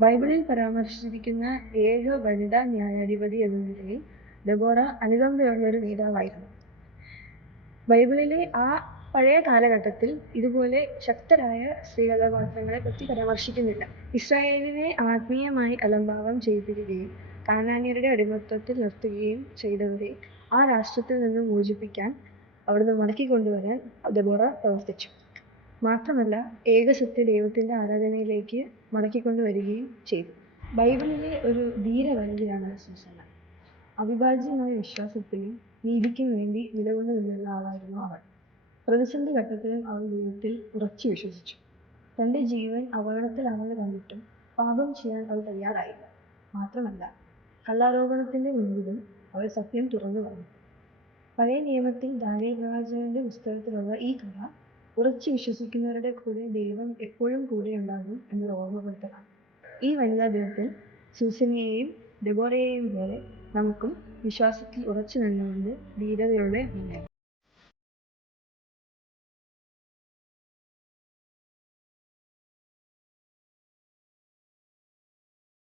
ബൈബിളിൽ പരാമർശിച്ചിരിക്കുന്ന ഏക വനിതാ ന്യായാധിപതി എന്ന നിലയിൽ ദെബോറ അനുകമ്പയുള്ള ഒരു നേതാവായിരുന്നു. ബൈബിളിലെ ആ പഴയ കാലഘട്ടത്തിൽ ഇതുപോലെ ശക്തരായ സ്ത്രീ കഥാപാത്രങ്ങളെ പറ്റി പരാമർശിക്കുന്നില്ല. ഇസ്രായേലിനെ ആത്മീയമായി അലംഭാവം ചെയ്യിപ്പിക്കുകയും കാനാന്യരുടെ അടിമത്തത്തിൽ നിർത്തുകയും ചെയ്തവരെ ആ രാഷ്ട്രത്തിൽ നിന്ന് മോചിപ്പിക്കാൻ അവിടുന്ന് മടക്കിക്കൊണ്ടുവരാൻ ദെബോറ പ്രവർത്തിച്ചു. മാത്രമല്ല ഏകസത്യ ദൈവത്തിന്റെ ആരാധനയിലേക്ക് മടക്കിക്കൊണ്ടുവരികയും ചെയ്തു. ബൈബിളിലെ ഒരു ധീരവനിതയാണ് സൂസന്ന. അവിഭാജ്യമായ വിശ്വാസത്തിനും നീതിക്കും വേണ്ടി നിലകൊണ്ടു നിന്നിരുന്ന ആളായിരുന്നു അവൾ. പ്രതിസന്ധി ഘട്ടത്തിലും അവൾ ദൈവത്തിൽ ഉറച്ചു വിശ്വസിച്ചു. തന്റെ ജീവൻ അപകടത്തിലാണെന്ന് കണ്ടിട്ടും പാപം ചെയ്യാൻ അവൾ തയ്യാറായില്ല. മാത്രമല്ല കള്ളാരോപണത്തിന്റെ മുൻപിലും അവൾ സത്യം തുറന്നു പറഞ്ഞു. പഴയ നിയമത്തിൽ ദാനിയേൽ പ്രവാചകന്റെ പുസ്തകത്തിലുള്ള ഈ കഥ ഉറച്ചു വിശ്വസിക്കുന്നവരുടെ കൂടെ ദൈവം എപ്പോഴും കൂടെ ഉണ്ടാകും എന്നത് ഓർമ്മപ്പെടുത്തലാണ്. ഈ വനിതാ ദിനത്തിൽ സൂസന്നയെയും ദെബോറയെയും പോലെ നമുക്കും വിശ്വാസത്തിൽ ഉറച്ചു നിന്നുകൊണ്ട് ധീരതയോടെ മുന്നേറാം.